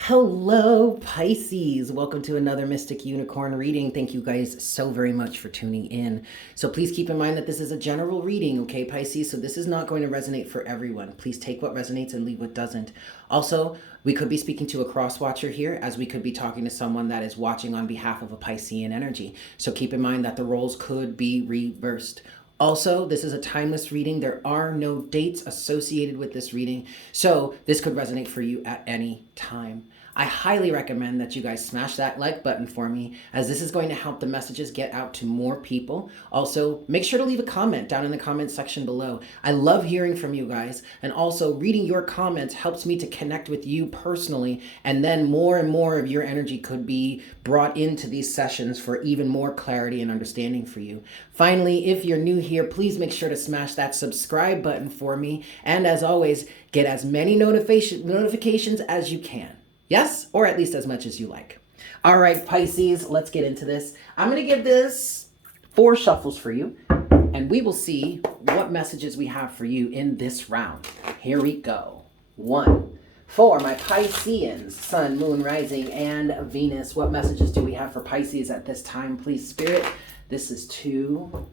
Hello, Pisces. Welcome to another Mystic Unicorn reading. Thank you guys so very much for tuning in. So please keep in mind that this is a general reading, okay, Pisces? So this is not going to resonate for everyone. Please take what resonates and leave what doesn't. Also, we could be speaking to a cross-watcher here, as we could be talking to someone that is watching on behalf of a Piscean energy. So keep in mind that the roles could be reversed. Also, this is a timeless reading. There are no dates associated with this reading, so this could resonate for you at any time. I highly recommend that you guys smash that like button for me, as this is going to help the messages get out to more people. Also, make sure to leave a comment down in the comment section below. I love hearing from you guys, and also reading your comments helps me to connect with you personally, and then more and more of your energy could be brought into these sessions for even more clarity and understanding for you. Finally, if you're new here, please make sure to smash that subscribe button for me, and as always, get as many notifications as you can. Yes? Or at least as much as you like. All right, Pisces, let's get into this. I'm going to give this 4 shuffles for you, and we will see what messages we have for you in this round. Here we go. 1. For my Pisceans, Sun, Moon, Rising, and Venus, what messages do we have for Pisces at this time, please, Spirit? This is 2.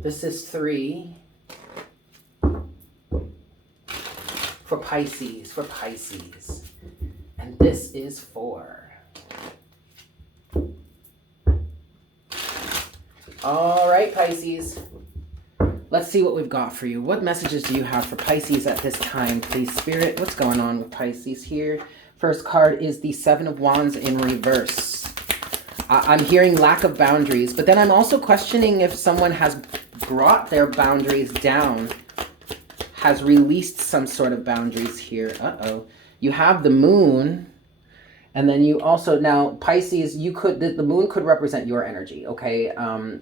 This is 3. For Pisces. And this is 4. All right, Pisces. Let's see what we've got for you. What messages do you have for Pisces at this time, please, Spirit? What's going on with Pisces here? First card is the 7 of Wands in reverse. I'm hearing lack of boundaries, but then I'm also questioning if someone has brought their boundaries down, has released some sort of boundaries here. You have the moon, and then you also, now Pisces, you could, the moon could represent your energy, okay?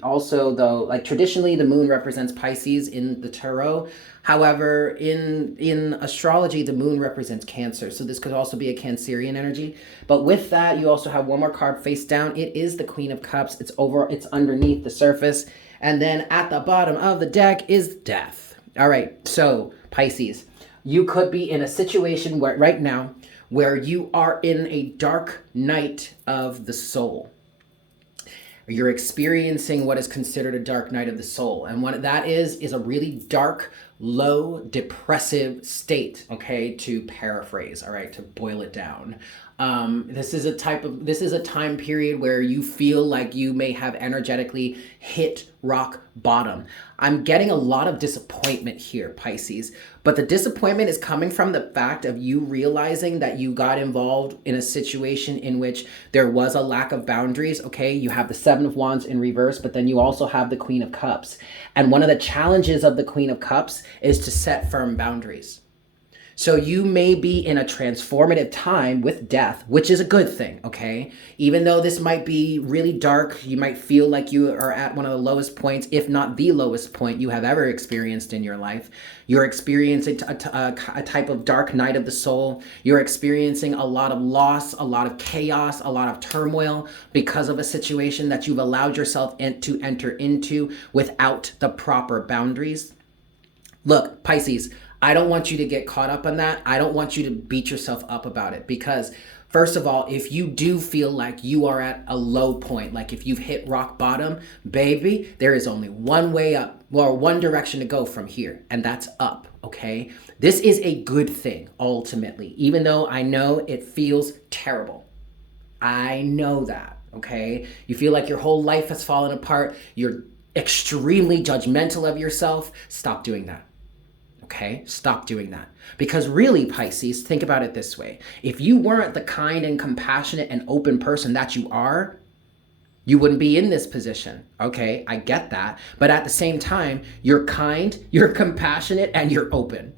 Also though, like traditionally the moon represents Pisces in the tarot. However, in astrology, the moon represents Cancer. So this could also be a Cancerian energy. But with that, you also have one more card face down. It is the Queen of Cups. It's underneath the surface. And then at the bottom of the deck is Death. All right, so Pisces, you could be in a situation where right now where you are in a dark night of the soul. You're experiencing what is considered a dark night of the soul. And what that is a really dark, low, depressive state, okay, to paraphrase, all right, to boil it down. This is a time period where you feel like you may have energetically hit rock bottom. I'm getting a lot of disappointment here, Pisces, but the disappointment is coming from the fact of you realizing that you got involved in a situation in which there was a lack of boundaries, okay? You have the 7 of Wands in reverse, but then you also have the Queen of Cups. And one of the challenges of the Queen of Cups is to set firm boundaries. So you may be in a transformative time with death, which is a good thing, okay? Even though this might be really dark, you might feel like you are at one of the lowest points, if not the lowest point you have ever experienced in your life. You're experiencing a type of dark night of the soul. You're experiencing a lot of loss, a lot of chaos, a lot of turmoil because of a situation that you've allowed yourself to enter into without the proper boundaries. Look, Pisces, I don't want you to get caught up on that. I don't want you to beat yourself up about it, because first of all, if you do feel like you are at a low point, like if you've hit rock bottom, baby, there is only one way up, or one direction to go from here, and that's up, okay? This is a good thing, ultimately, even though I know it feels terrible. I know that, okay? You feel like your whole life has fallen apart. You're extremely judgmental of yourself. Stop doing that. Okay, stop doing that. Because really, Pisces, think about it this way. If you weren't the kind and compassionate and open person that you are, you wouldn't be in this position. Okay, I get that. But at the same time, you're kind, you're compassionate, and you're open.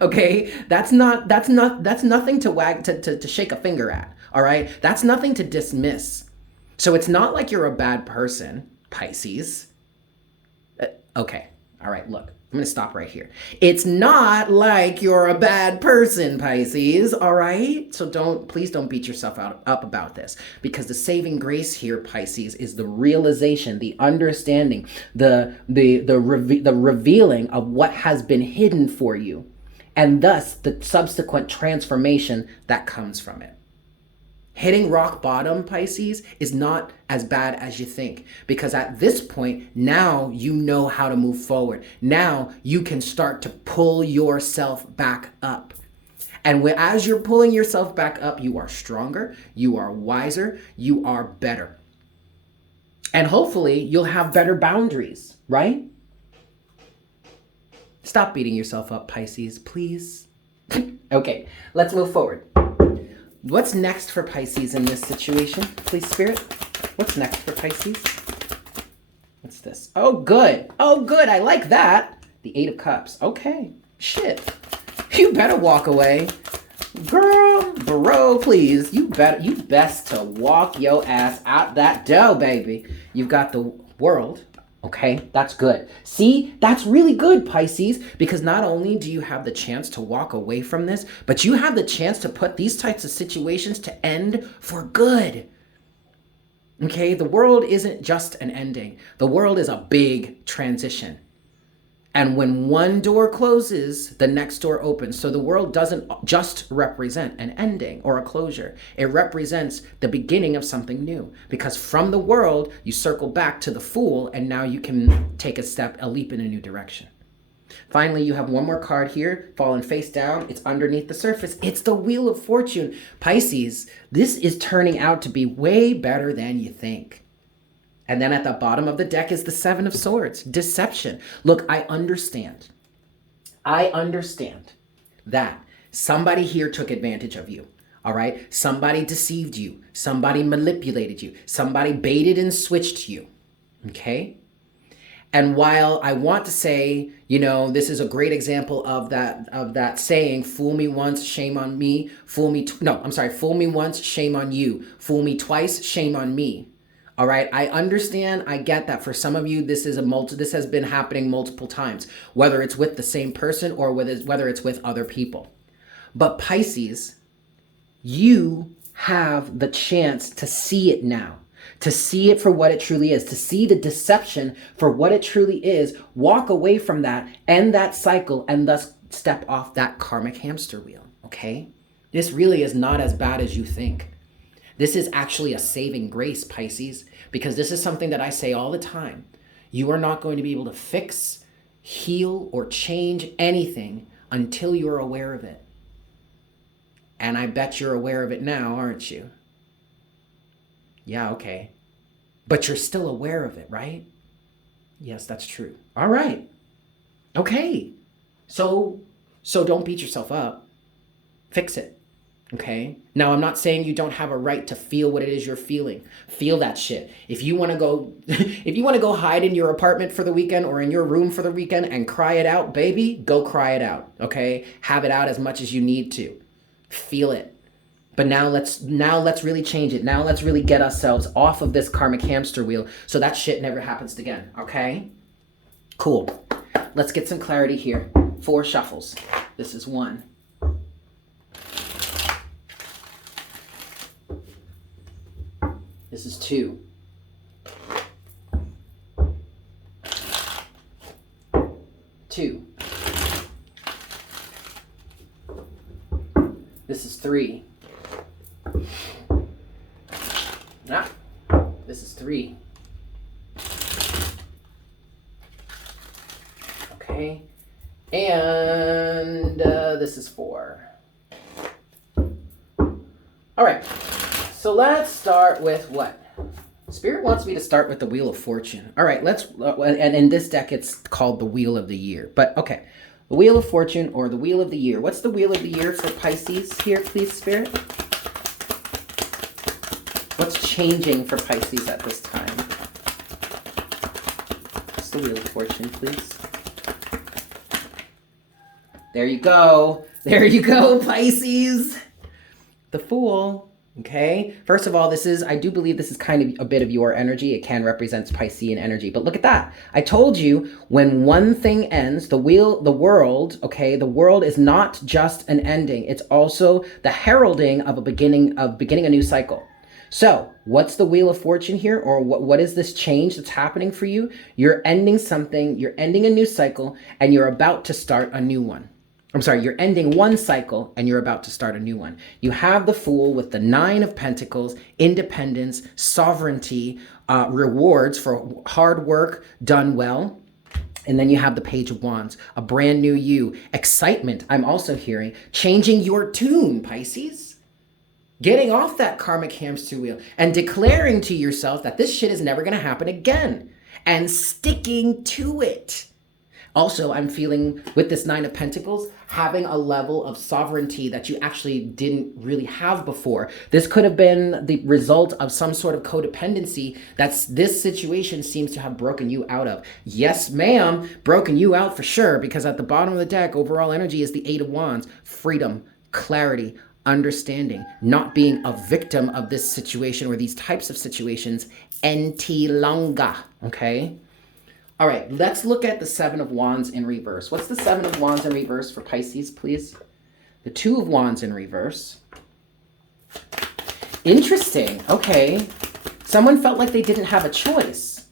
Okay, that's nothing to to shake a finger at. All right, that's nothing to dismiss. So it's not like you're a bad person, Pisces. Okay, all right, look. I'm going to stop right here. It's not like you're a bad person, Pisces, all right? So please don't beat yourself up about this, because the saving grace here, Pisces, is the realization, the understanding, the revealing of what has been hidden for you, and thus the subsequent transformation that comes from it. Hitting rock bottom, Pisces, is not as bad as you think, because at this point, now you know how to move forward. Now you can start to pull yourself back up. And as you're pulling yourself back up, you are stronger, you are wiser, you are better. And hopefully you'll have better boundaries, right? Stop beating yourself up, Pisces, please. Okay, let's move forward. What's next for Pisces in this situation, please, Spirit? What's next for Pisces? What's this? Oh, good. Oh, good. I like that. The Eight of Cups. Okay. Shit. You better walk away. Girl, bro, please. You best to walk your ass out that door, baby. You've got the World. Okay, that's good. See, that's really good, Pisces, because not only do you have the chance to walk away from this, but you have the chance to put these types of situations to end for good. Okay, the World isn't just an ending. The World is a big transition. And when one door closes, the next door opens. So the World doesn't just represent an ending or a closure. It represents the beginning of something new. Because from the World, you circle back to the Fool, and now you can take a leap in a new direction. Finally, you have one more card here, fallen face down. It's underneath the surface. It's the Wheel of Fortune. Pisces, this is turning out to be way better than you think. And then at the bottom of the deck is the Seven of Swords, deception. Look, I understand that somebody here took advantage of you, all right? Somebody deceived you. Somebody manipulated you. Somebody baited and switched you, okay? And while I want to say, this is a great example of that saying, fool me once, shame on me, fool me once, shame on you, fool me twice, shame on me. All right, I understand, I get that for some of you, this has been happening multiple times, whether it's with the same person or whether it's with other people. But Pisces, you have the chance to see it now, to see it for what it truly is, to see the deception for what it truly is, walk away from that, end that cycle, and thus step off that karmic hamster wheel, okay? This really is not as bad as you think. This is actually a saving grace, Pisces, because this is something that I say all the time. You are not going to be able to fix, heal, or change anything until you're aware of it. And I bet you're aware of it now, aren't you? Yeah, okay. But you're still aware of it, right? Yes, that's true. All right. Okay. So don't beat yourself up. Fix it. Okay. Now, I'm not saying you don't have a right to feel what it is you're feeling. Feel that shit. If you want to go hide in your apartment for the weekend or in your room for the weekend and cry it out, baby, go cry it out. Okay. Have it out as much as you need to. Feel it. But now let's really change it. Now let's really get ourselves off of this karmic hamster wheel so that shit never happens again. Okay. Cool. Let's get some clarity here. 4 shuffles. This is 1. This is 2. This is 3. This is 3. Okay. And this is 4. All right. So let's start with what? Spirit wants me to start with the Wheel of Fortune. All right, and in this deck, it's called the Wheel of the Year. But okay, the Wheel of Fortune or the Wheel of the Year. What's the Wheel of the Year for Pisces here, please, Spirit? What's changing for Pisces at this time? What's the Wheel of Fortune, please? There you go. There you go, Pisces. The Fool. Okay, first of all, I do believe this is kind of a bit of your energy. It can represent Piscean energy, but look at that. I told you when one thing ends, the world, okay, the world is not just an ending. It's also the heralding of beginning a new cycle. So what's the Wheel of Fortune here? Or what is this change that's happening for you? You're ending something, you're ending a new cycle, and you're about to start a new one. I'm sorry, you're ending one cycle and you're about to start a new one. You have the Fool with the 9 of Pentacles, independence, sovereignty, rewards for hard work done well. And then you have the Page of Wands, a brand new you, excitement. I'm also hearing changing your tune, Pisces. Getting off that karmic hamster wheel and declaring to yourself that this shit is never going to happen again and sticking to it. Also, I'm feeling with this 9 of Pentacles, having a level of sovereignty that you actually didn't really have before. This could have been the result of some sort of codependency this situation seems to have broken you out of. Yes, ma'am, broken you out for sure, because at the bottom of the deck, overall energy is the 8 of Wands, freedom, clarity, understanding, not being a victim of this situation or these types of situations any longer, okay? All right, let's look at the 7 of Wands in reverse. What's the 7 of Wands in reverse for Pisces, please? The 2 of Wands in reverse. Interesting. Okay. Someone felt like they didn't have a choice.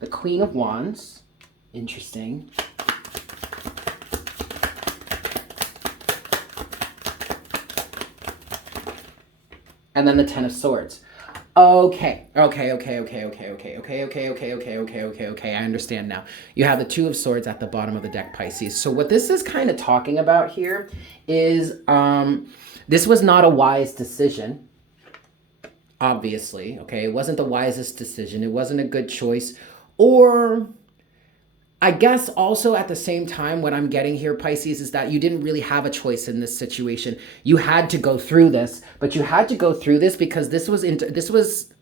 The Queen of Wands. Interesting. And then the 10 of Swords. Okay. I understand now. You have the 2 of Swords at the bottom of the deck, Pisces. So what this is kind of talking about here is this was not a wise decision, obviously. Okay, it wasn't the wisest decision. It wasn't a good choice. Or I guess also at the same time, what I'm getting here, Pisces, is that you didn't really have a choice in this situation. You had to go through this, but you had to go through this because this was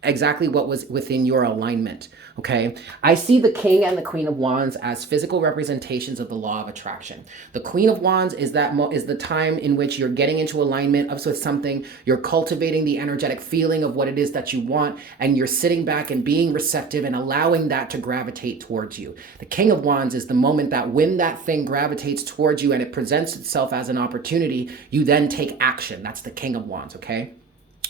exactly what was within your alignment, okay? I see the King and the Queen of Wands as physical representations of the law of attraction. The Queen of Wands is the time in which you're getting into alignment with something, you're cultivating the energetic feeling of what it is that you want, and you're sitting back and being receptive and allowing that to gravitate towards you. The King of Wands is the moment that when that thing gravitates towards you and it presents itself as an opportunity, you then take action. That's the King of Wands, okay?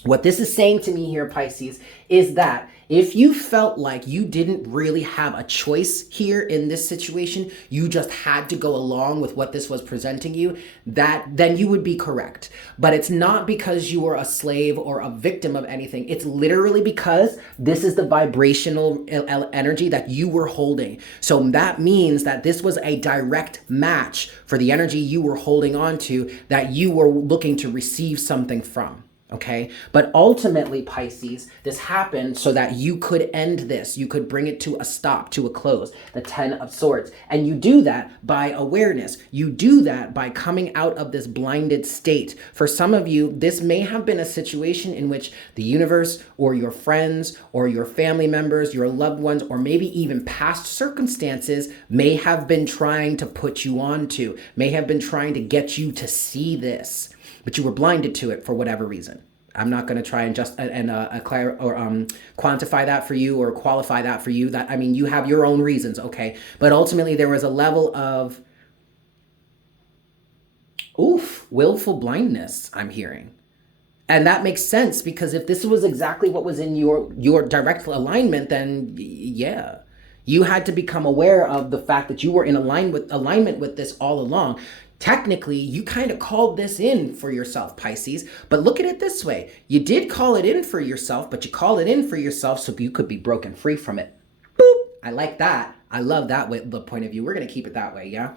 What this is saying to me here, Pisces, is that if you felt like you didn't really have a choice here in this situation, you just had to go along with what this was presenting you, then you would be correct. But it's not because you were a slave or a victim of anything. It's literally because this is the vibrational energy that you were holding. So that means that this was a direct match for the energy you were holding on to, that you were looking to receive something from. Okay, but ultimately, Pisces, this happened so that you could end this. You could bring it to a stop, to a close, the 10 of Swords. And you do that by awareness. You do that by coming out of this blinded state. For some of you, this may have been a situation in which the universe or your friends or your family members, your loved ones, or maybe even past circumstances may have been trying to put you onto, may have been trying to get you to see this. But you were blinded to it for whatever reason. I'm not going to try and quantify that for you or qualify that for you. That, I mean, you have your own reasons, okay? But ultimately, there was a level of, willful blindness, I'm hearing. And that makes sense, because if this was exactly what was in your direct alignment, then yeah. You had to become aware of the fact that you were in alignment with this all along. Technically, you kind of called this in for yourself, Pisces, but look at it this way. You did call it in for yourself, but you call it in for yourself so you could be broken free from it. Boop! I like that. I love that the point of view. We're going to keep it that way, yeah?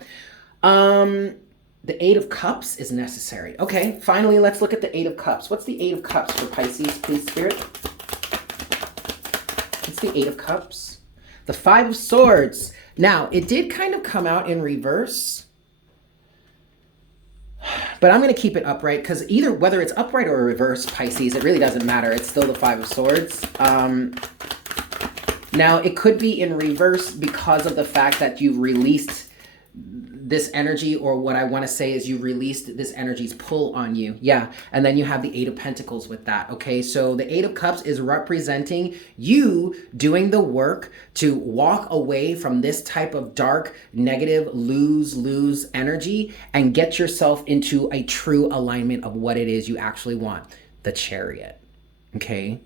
The 8 of Cups is necessary. Okay, finally, let's look at the 8 of Cups. What's the 8 of Cups for Pisces, please, Spirit? What's the 8 of Cups? The 5 of Swords. Now, it did kind of come out in reverse, but I'm going to keep it upright because whether it's upright or reverse, Pisces, it really doesn't matter. It's still the 5 of Swords. Now, it could be in reverse because of the fact that you've released this energy, or what I want to say is you released this energy's pull on you. Yeah. And then you have the Eight of Pentacles with that. Okay. So the Eight of Cups is representing you doing the work to walk away from this type of dark, negative, lose energy and get yourself into a true alignment of what it is you actually want. The Chariot. Okay.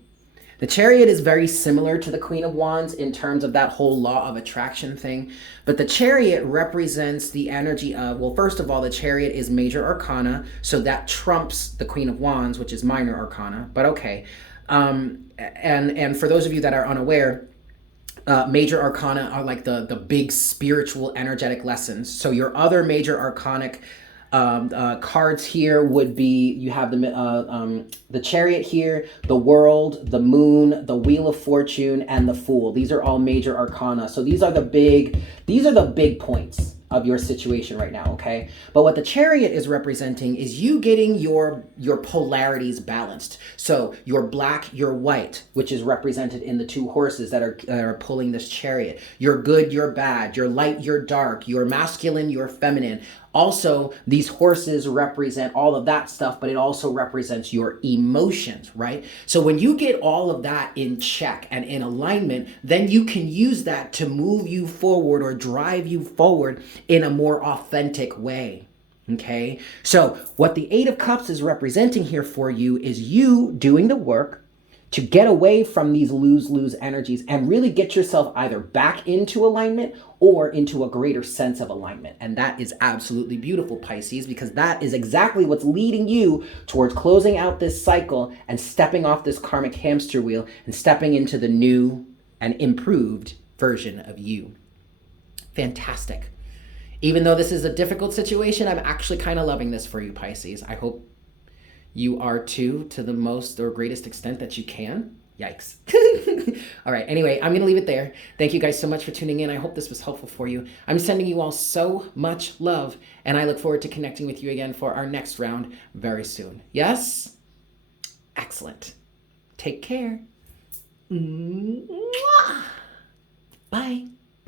The Chariot is very similar to the Queen of Wands in terms of that whole law of attraction thing. But the Chariot represents the energy of, well, first of all, the Chariot is major arcana. So that trumps the Queen of Wands, which is minor arcana. But okay. And for those of you that are unaware, major arcana are like the big spiritual energetic lessons. So your other major arcanic cards here would be, you have the Chariot here, the World, the Moon, the Wheel of Fortune, and the Fool. These are all major arcana. So these are the big points of your situation right now, okay? But what the Chariot is representing is you getting your polarities balanced. So your black, your white, which is represented in the two horses that are pulling this Chariot. You're good, you're bad, you're light, you're dark, you're masculine, you're feminine. Also, these horses represent all of that stuff, but it also represents your emotions, right? So when you get all of that in check and in alignment, then you can use that to move you forward or drive you forward in a more authentic way. Okay? So what the Eight of Cups is representing here for you is you doing the work to get away from these lose energies and really get yourself either back into alignment or into a greater sense of alignment. And that is absolutely beautiful, Pisces, because that is exactly what's leading you towards closing out this cycle and stepping off this karmic hamster wheel and stepping into the new and improved version of you. Fantastic. Even though this is a difficult situation, I'm actually kind of loving this for you, Pisces. I hope you are too, to the most or greatest extent that you can. Yikes. All right. Anyway, I'm going to leave it there. Thank you guys so much for tuning in. I hope this was helpful for you. I'm sending you all so much love, and I look forward to connecting with you again for our next round very soon. Yes? Excellent. Take care. Bye.